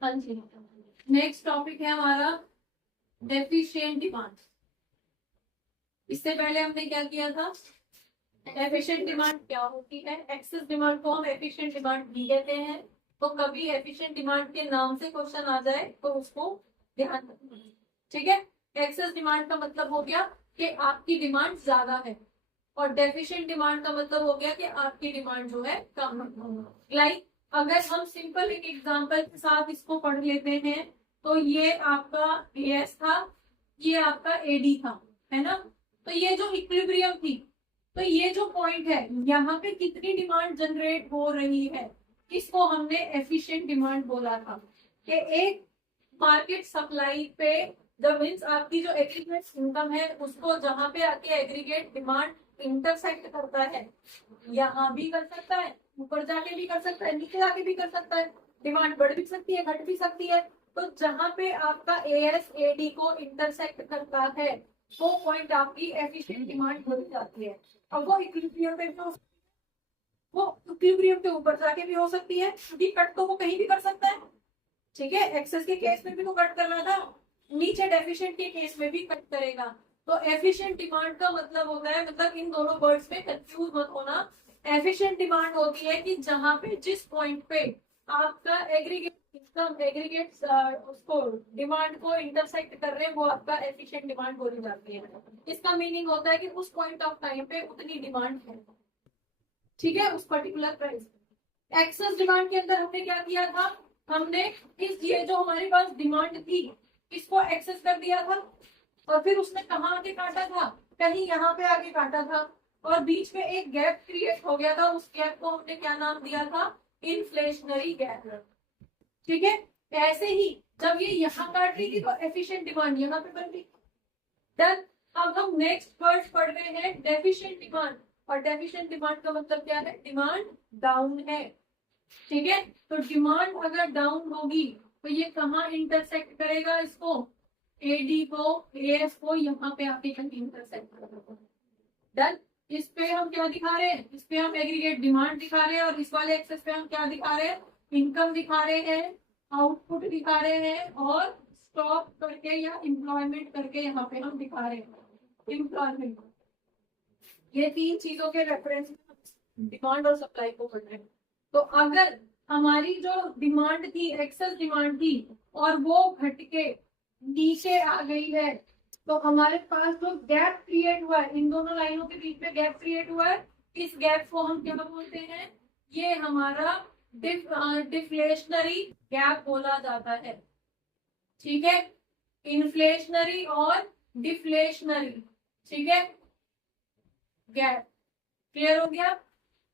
हाँ जी। Next topic है हमारा डेफिशिएंट डिमांड। इससे पहले हमने क्या किया था, एफिशिएंट डिमांड क्या होती है। एक्सेस डिमांड को हम एफिशिएंट डिमांड भी कहते हैं। तो कभी एफिशिएंट डिमांड के नाम से क्वेश्चन आ जाए तो उसको ध्यान रखना है। ठीक है। एक्सेस डिमांड का मतलब हो गया कि आपकी डिमांड ज्यादा है, और डेफिशिएंट डिमांड का मतलब हो गया कि आपकी डिमांड जो है कम है। लाइक अगर हम सिंपल एक एग्जांपल के साथ इसको पढ़ लेते हैं, तो ये आपका एएस था, ये आपका एडी था, है ना। तो ये जो इक्विलिब्रियम थी, तो ये जो पॉइंट है यहाँ पे कितनी डिमांड जनरेट हो रही है, इसको हमने एफिशिएंट डिमांड बोला था। कि एक मार्केट सप्लाई पे जब मीन्स आपकी जो एग्रीगेट इनकम है उसको जहां पे आके एग्रीगेट डिमांड इंटरसेक्ट करता है, यहाँ भी कर सकता है, ऊपर जाके भी कर सकता है, नीचे जाके भी कर सकता है। डिमांड बढ़ भी सकती है, घट भी सकती है। तो जहां पे आपका एएस एडी को इंटरसेक्ट करता है, वो पॉइंट आपकी एफिशिएंट डिमांड बन जाती है। अब वो इक्विलिब्रियम पे भी वो इक्विलिब्रियम पे ऊपर जाके भी हो सकती है, क्योंकि कट तो वो कहीं भी कर सकता है। ठीक है, एक्सेस के केस में भी तो कट कर रहा था, नीचे डेफिशिएंट के केस में भी कट करेगा। तो एफिशिएंट डिमांड का मतलब होता है, मतलब इन दोनों वर्ड्स में कंफ्यूज मत होना। एफिशिएंट डिमांड होती है कि जहां पे जिस पॉइंट पे आपका एग्रीगेट सिस्टम एग्रीगेट उसको डिमांड को इंटरसेक्ट कर रहे हैं, वो आपका एफिशिएंट डिमांड बोली जाती है। इसका मीनिंग होता है कि उस पॉइंट ऑफ टाइम पे उतनी डिमांड है, ठीक है, उस पर्टिकुलर प्राइस। एक्सेस डिमांड के अंदर हमने क्या किया था, हमने इस ये जो हमारे पास डिमांड थी इसको एक्सेस कर दिया था, और फिर उसने कहाँ आके काटा था, कहीं यहाँ पे आके काटा था, और बीच में एक गैप क्रिएट हो गया था। उस गैप को हमने क्या नाम दिया था, इन्फ्लेशनरी गैप। ठीक है। ऐसे ही जब ये यहाँ काट रही थी तो एफिशिएंट डिमांड यहाँ पे बन गई। देन अब हम नेक्स्ट वर्ड पढ़ रहे हैं डेफिशिएंट डिमांड। और डेफिशिएंट डिमांड का मतलब क्या है, डिमांड डाउन है। ठीक है। तो डिमांड अगर डाउन होगी तो ये कहाँ इंटरसेक्ट करेगा, इसको एडी को एएस को यहाँ पे आके कहीं इंटरसेक्ट करेगा। डन। इस पे हम क्या दिखा रहे हैं, इस पे हम एग्रीगेट डिमांड दिखा रहे हैं, और इस वाले एक्सेस पे हम क्या दिखा रहे हैं, इनकम दिखा रहे हैं, आउटपुट दिखा रहे हैं, और स्टॉप करके या एम्प्लॉयमेंट करके यहाँ पे हम दिखा रहे हैं एम्प्लॉयमेंट। ये तीन चीजों के रेफरेंस में डिमांड और सप्लाई को पढ़ रहे हैं। तो अगर हमारी जो डिमांड थी, एक्सेस डिमांड थी, और वो घट के नीचे आ गई है, तो हमारे पास जो गैप क्रिएट हुआ है, इन दोनों लाइनों के बीच में गैप क्रिएट हुआ है, इस गैप को हम क्या बोलते हैं, ये हमारा डिफ्लेशनरी गैप बोला जाता है। ठीक है, इन्फ्लेशनरी और डिफ्लेशनरी। ठीक है, गैप क्लियर हो गया,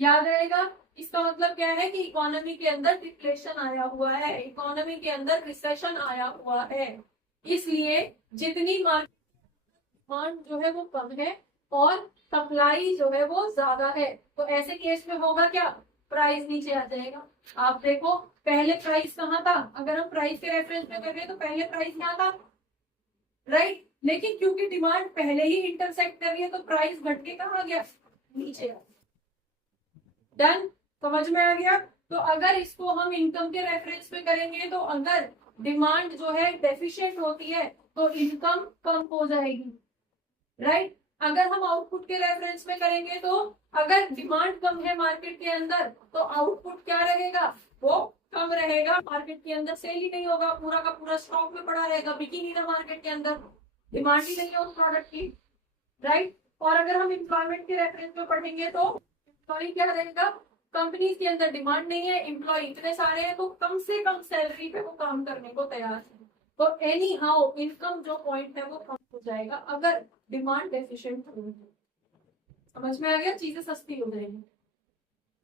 याद रहेगा। इसका मतलब क्या है कि इकोनॉमी के अंदर डिफ्लेशन आया हुआ है, इकोनॉमी के अंदर रिसेशन आया हुआ है, इसलिए जितनी मार्केट डिमांड जो है वो कम है और सप्लाई जो है वो ज्यादा है, तो ऐसे केस में होगा क्या, प्राइस नीचे आ जाएगा। आप देखो पहले प्राइस कहाँ था, अगर हम प्राइस के रेफरेंस में कर रहे हैं तो पहले प्राइस क्या था, राइट। लेकिन क्योंकि डिमांड पहले ही इंटरसेक्ट कर रही है तो प्राइस घट के कहाँ गया, नीचे आ। डन, समझ में आ गया। तो अगर इसको हम इनकम के रेफरेंस में करेंगे, तो अगर डिमांड जो है डेफिशिएंट होती है तो इनकम कम हो जाएगी, राइट। अगर हम आउटपुट के रेफरेंस में करेंगे, तो अगर डिमांड कम है मार्केट के अंदर तो आउटपुट क्या रहेगा, वो कम रहेगा, मार्केट के अंदर सेल ही नहीं होगा, पूरा का पूरा स्टॉक में पड़ा रहेगा, बिकी नहीं ना मार्केट के अंदर, डिमांड ही नहीं है उस प्रोडक्ट की, राइट। और अगर हम एम्प्लॉयमेंट के रेफरेंस में पढ़ेंगे तो एम्प्लॉय क्या रहेगा, कंपनी के अंदर डिमांड नहीं है, एम्प्लॉय इतने सारे हैं, तो कम से कम सैलरी पे वो काम करने को तैयार है, तो एनी हाउ इनकम जो पॉइंट है वो कम हो जाएगा अगर डिमांड डेफिशिएंट होगी। समझ में आ गया, चीजें सस्ती हो जाएगी,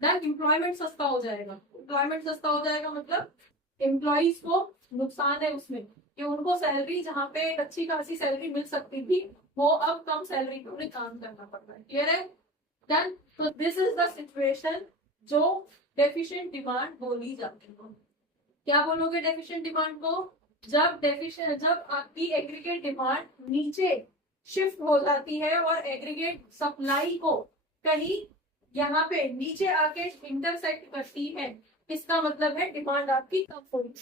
देन एम्प्लॉयमेंट सस्ता हो जाएगा। एम्प्लॉयमेंट सस्ता हो जाएगा मतलब एम्प्लॉइज को नुकसान है उसमें, कि उनको सैलरी जहाँ पे एक अच्छी खासी सैलरी मिल सकती थी, वो अब कम सैलरी पे उन्हें काम करना पड़ रहा है। क्लियर है। देन तो दिस इज द सिचुएशन जो डेफिशिएंट डिमांड बोली जाती है। क्या बोलोगे डेफिशिएंट डिमांड को, जब आपकी एग्रीगेट डिमांड नीचे शिफ्ट हो जाती है और एग्रीगेट सप्लाई को कहीं यहाँ पे नीचे आके इंटरसेक्ट करती है, इसका मतलब है डिमांड आपकी कम हुई।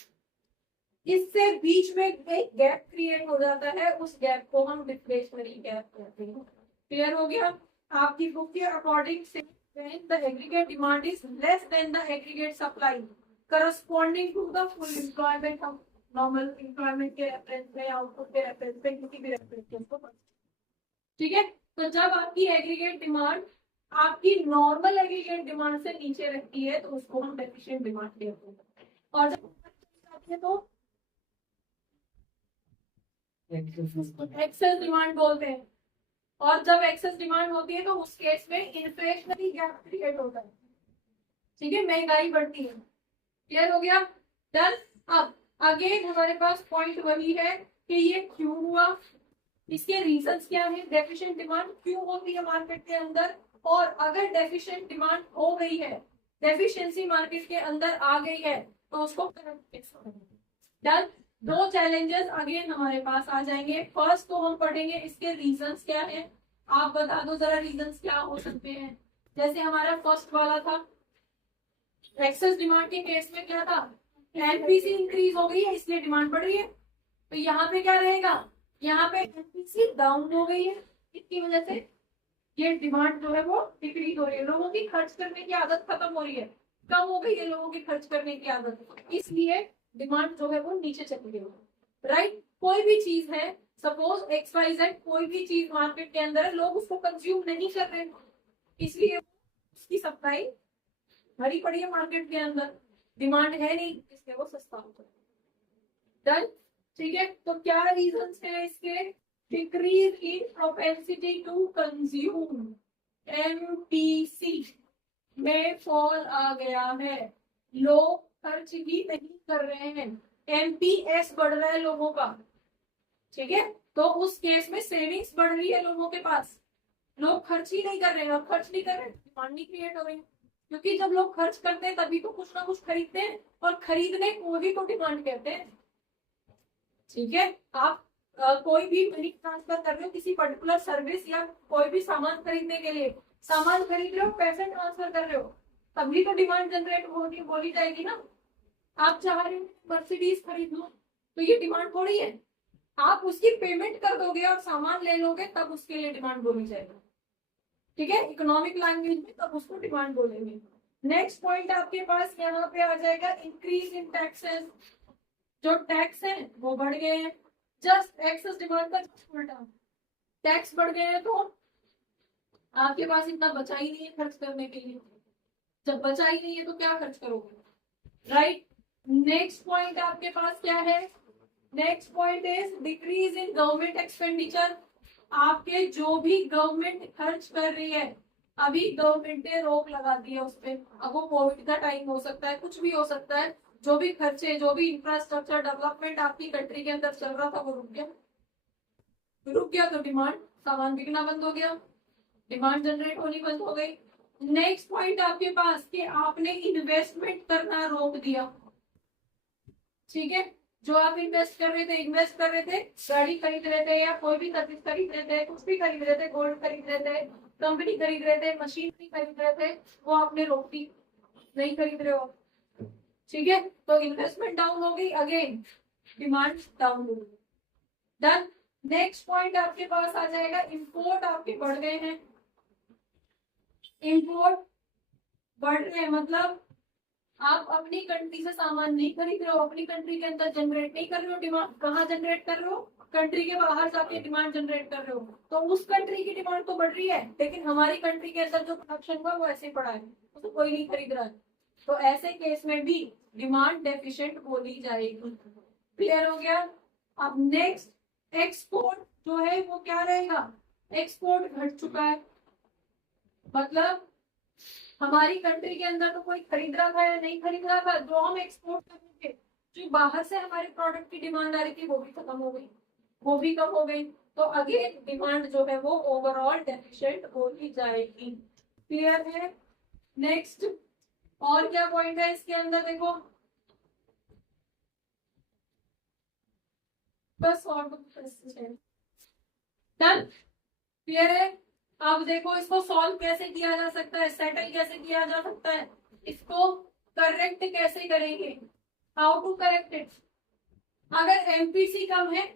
इससे बीच में एक गैप क्रिएट हो जाता है, उस गैप को हम डिफ्लेशनरी गैप कहते हैं। क्लियर हो गया? आपकी बुक के अकॉर्डिंग से when the aggregate demand is less than the aggregate supply corresponding to the full employment of normal employment के रेफरेंस में, आउटपुट के रेफरेंस में, किसी भी रेफरेंस के उसको, ठीक है। तो जब आपकी एग्रीगेट डिमांड आपकी नॉर्मल एग्रीगेट डिमांड से नीचे रहती है तो उसको हम डेफिशिएंट डिमांड कहते हैं, और जब जाती है तो एक्सेस डिमांड बोलते हैं। और जब एक्सेस डिमांड होती है तो उस केस में इन्फ्लेशनरी गैप क्रिएट होता है, ठीक है, महंगाई बढ़ती है। क्लियर हो गया? डन। अब अगेन हमारे पास पॉइंट वही है कि ये क्यों हुआ, इसके रीजंस क्या है, डेफिशिएंट डिमांड क्यों होती है मार्केट के अंदर, और अगर डेफिशिएंट डिमांड हो गई है, डेफिशिएंसी मार्केट के अंदर आ गई है तो उसको डन। दो चैलेंजेस अगेन हमारे पास आ जाएंगे। फर्स्ट तो हम पढ़ेंगे इसके रीजंस क्या है, आप बता दो जरा रीजंस क्या हो सकते हैं। जैसे हमारा फर्स्ट वाला था एक्सेस डिमांड के केस में क्या था, एनपीसी इंक्रीज हो गई है इसलिए डिमांड बढ़ रही है, तो यहाँ पे क्या रहेगा, यहाँ पे एनपीसी डाउन हो गई है, इसकी वजह से ये डिमांड जो है वो डिक्रीज हो रही है, लोगों की खर्च करने की आदत खत्म हो रही है, कम हो गई है लोगों की खर्च करने की आदत, इसलिए डिमांड जो है वो नीचे चली गई। राइट? कोई भी चीज है, सपोज XYZ कोई भी चीज मार्केट के अंदर है, लोग उसको कंज्यूम नहीं कर रहे, इसलिए उसकी सप्लाई भरी पड़ी है मार्केट के अंदर, डिमांड है नहीं इसलिए वो सस्ता हो जाए। डन। ठीक है, तो क्या रीजंस है इसके, decrease in propensity to consume, MPC में फॉल आ गया है, लोग खर्च ही नहीं कर रहे हैं, एमपीएस बढ़ रहा है लोगों का, ठीक है, तो उस केस में सेविंग्स बढ़ रही है लोगों के पास, लोग खर्च ही नहीं कर रहे हैं, अब खर्च नहीं कर रहे, डिमांड नहीं क्रिएट हो रही, क्योंकि जब लोग खर्च करते हैं तभी तो कुछ ना कुछ खरीदते हैं, और खरीदने को ही तो डिमांड कहते हैं। ठीक है, आप कोई भी मनी ट्रांसफर कर रहे हो किसी पर्टिकुलर सर्विस या कोई भी सामान खरीदने के लिए, सामान खरीद रहे हो, पैसे ट्रांसफर कर रहे हो, तभी तो डिमांड जनरेट बोली जाएगी ना। आप चाह रहे हो मर्सिडीज खरीद लो तो ये डिमांड थोड़ी है, आप उसकी पेमेंट कर दोगे और सामान ले लोगे तब उसके लिए डिमांड बोली जाएगी, ठीक है, इकोनॉमिक लैंग्वेज में तब उसको डिमांड बोलेंगे। नेक्स्ट पॉइंट आपके पास यहाँ पे आ जाएगा, इंक्रीज इन टैक्सेस, जो टैक्स है वो बढ़ गए हैं, जस्ट एक्सेस डिमांड का उल्टा, टैक्स बढ़ गए हैं तो आपके पास इतना बचा ही नहीं है खर्च करने के लिए, जब बचा ही नहीं है तो क्या खर्च करोगे, राइट। नेक्स्ट पॉइंट आपके पास क्या है, next point is decrease in government expenditure, आपके जो भी गवर्नमेंट खर्च कर रही है, अभी गवर्नमेंट ने रोक लगा दी है उस पर, अब वो कोविड का टाइम हो सकता है, कुछ भी हो सकता है, जो भी खर्चे, जो भी इंफ्रास्ट्रक्चर डेवलपमेंट आपकी कंट्री के अंदर चल रहा था वो रुक गया तो डिमांड, सामान बिकना बंद हो गया, डिमांड जनरेट होनी बंद हो गई। नेक्स्ट पॉइंट आपके पास कि आपने इन्वेस्टमेंट करना रोक दिया, ठीक है, जो आप इन्वेस्ट कर रहे थे, गाड़ी खरीद रहे थे या कोई भी सर्विस खरीद रहे थे, कुछ भी खरीद रहे थे, गोल्ड खरीद रहे थे, कंपनी खरीद रहे थे, मशीनरी खरीद रहे थे, वो आपने रोक दी, नहीं खरीद रहे हो, ठीक है, तो इन्वेस्टमेंट डाउन हो गई, अगेन डिमांड डाउन हो गई। डन। नेक्स्ट पॉइंट आपके पास आ जाएगा, इंपोर्ट आपके बढ़ गए हैं, इंपोर्ट बढ़ रहे हैं मतलब आप अपनी कंट्री से सामान नहीं खरीद रहे हो, अपनी कंट्री के अंदर जनरेट नहीं कर रहे हो, डिमांड कहाँ जनरेट कर रहे हो, कंट्री के बाहर जाके डिमांड जनरेट कर रहे हो, तो उस कंट्री की डिमांड तो बढ़ रही है, लेकिन हमारी कंट्री के अंदर जो प्रोडक्शन हुआ वो ऐसे पड़ा है, तो कोई नहीं खरीद रहा है, तो ऐसे केस में भी डिमांड डेफिशिएंट बोली जाएगी। क्लियर हो गया? अब नेक्स्ट, एक्सपोर्ट जो है वो क्या रहेगा, एक्सपोर्ट घट चुका है, मतलब हमारी कंट्री के अंदर तो कोई खरीद रहा था या नहीं खरीद रहा था, जो हम एक्सपोर्ट कर रहे थे, जो बाहर से हमारे प्रोडक्ट की डिमांड आ रही थी वो भी खत्म हो गई, वो भी कम हो गई, तो अगेन डिमांड जो है वो ओवरऑल डेफिशिएंट होती जाएगी। क्लियर है? नेक्स्ट और क्या पॉइंट है इसके अंदर, देखो बस और डन। क्लियर है? अब देखो इसको सॉल्व कैसे किया जा सकता है, सेटल कैसे किया जा सकता है, इसको करेक्ट कैसे करेंगे, हाउ टू करेक्ट इट, अगर एमपीसी कम है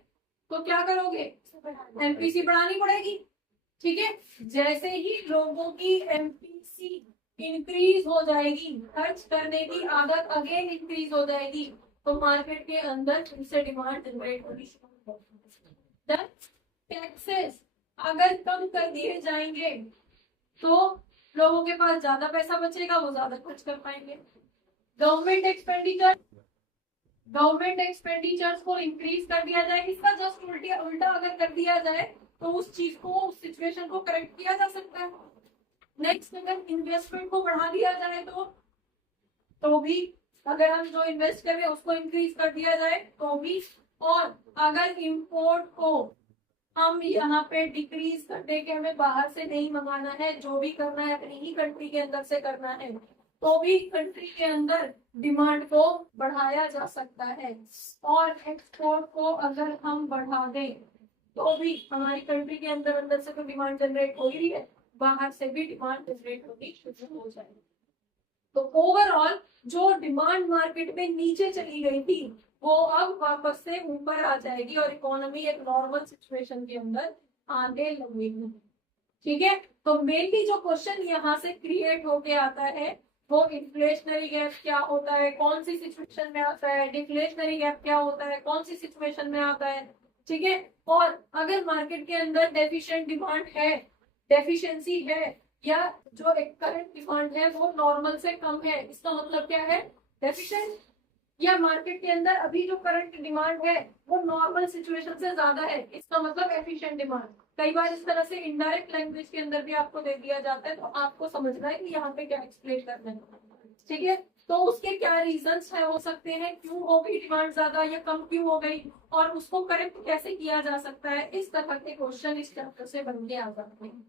तो क्या करोगे, एमपीसी बढ़ानी पड़ेगी। ठीक है, जैसे ही लोगों की एमपीसी इंक्रीज हो जाएगी, खर्च करने की आदत अगेन इंक्रीज हो जाएगी, तो मार्केट के अंदर फिर से डिमांड जनरेट होगी। टैक्सेस अगर कम कर दिए जाएंगे तो लोगों के पास ज्यादा पैसा बचेगा, वो ज्यादा खर्च कर पाएंगे। गवर्नमेंट एक्सपेंडिचर्स को इंक्रीज कर दिया जाए, इसका जस्ट उल्टा अगर कर दिया जाए तो उस चीज को, उस सिचुएशन को करेक्ट किया जा सकता है। नेक्स्ट, अगर इन्वेस्टमेंट को बढ़ा दिया जाए तो भी, अगर हम जो इन्वेस्ट कर रहे हैं उसको इंक्रीज कर दिया जाए तो भी, और अगर इंपोर्ट को हम यहाँ पे डिक्रीज करने के, हमें बाहर से नहीं मंगाना है, जो भी करना है अपनी ही कंट्री के अंदर से करना है, तो भी कंट्री के अंदर डिमांड को बढ़ाया जा सकता है। और एक्सपोर्ट को अगर हम बढ़ा दें तो भी हमारी कंट्री के अंदर से तो डिमांड जनरेट हो ही रही है, बाहर से भी डिमांड जनरेट होनी शुरू हो जाएगी। तो ओवरऑल जो डिमांड मार्केट में नीचे चली गई थी वो अब वापस से ऊपर आ जाएगी और इकोनॉमी एक नॉर्मल सिचुएशन के अंदर आने लगेगी। ठीक है, तो मेनली जो क्वेश्चन यहाँ से क्रिएट होके आता है वो इन्फ्लेशनरी गैप क्या होता है, कौन सी सिचुएशन में आता है, डिफ्लेशनरी गैप क्या होता है, कौन सी सिचुएशन में आता है। ठीक है, और अगर मार्केट के अंदर डेफिशिएंट डिमांड है, डेफिशिएंसी है, या जो एक करंट डिमांड है वो नॉर्मल से कम है, इसका मतलब क्या है, डेफिशिएंट। या मार्केट के अंदर अभी जो करंट डिमांड है वो नॉर्मल सिचुएशन से ज्यादा है, इसका मतलब एफिशिएंट डिमांड। कई बार इस तरह से इनडायरेक्ट लैंग्वेज के अंदर भी आपको दे दिया जाता है, तो आपको समझना है कि यहाँ पे क्या एक्सप्लेन करना है। ठीक है, तो उसके क्या रीजंस है, हो सकते हैं, क्यों हो गई डिमांड ज्यादा या कम क्यों हो गई, और उसको करेक्ट कैसे किया जा सकता है। इस तरह के क्वेश्चन इस चैप्टर से बन के आ सकते हैं।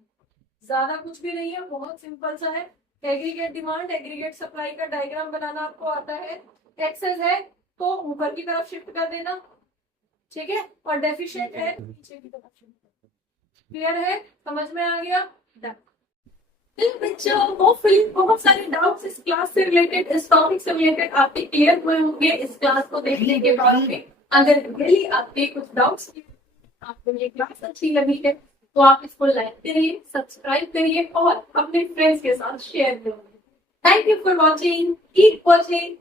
ज्यादा कुछ भी नहीं है, बहुत सिंपल सा है। एग्रीगेट डिमांड, एग्रीगेट सप्लाई का डायग्राम बनाना आपको आता है। एक्सेस है तो ऊपर की तरफ शिफ्ट कर देना, ठीक है, और डेफिशिएंट है नीचे की तरफ शिफ्ट। क्लियर है, समझ में आ गया। बच्चों होपफुली बहुत सारे डाउट्स इस क्लास से रिलेटेड, इस टॉपिक से रिलेटेड आपके क्लियर हुए होंगे इस क्लास को देखने के बाद में। अगर रियली आपके कुछ डाउट्स, आपको ये क्लास अच्छी लगी है तो आप इसको लाइक करिए, सब्सक्राइब करिए और अपने फ्रेंड्स के साथ शेयर करिए। Thank you for watching. Keep watching.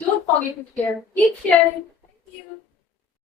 Don't forget to share. Keep sharing. Thank you.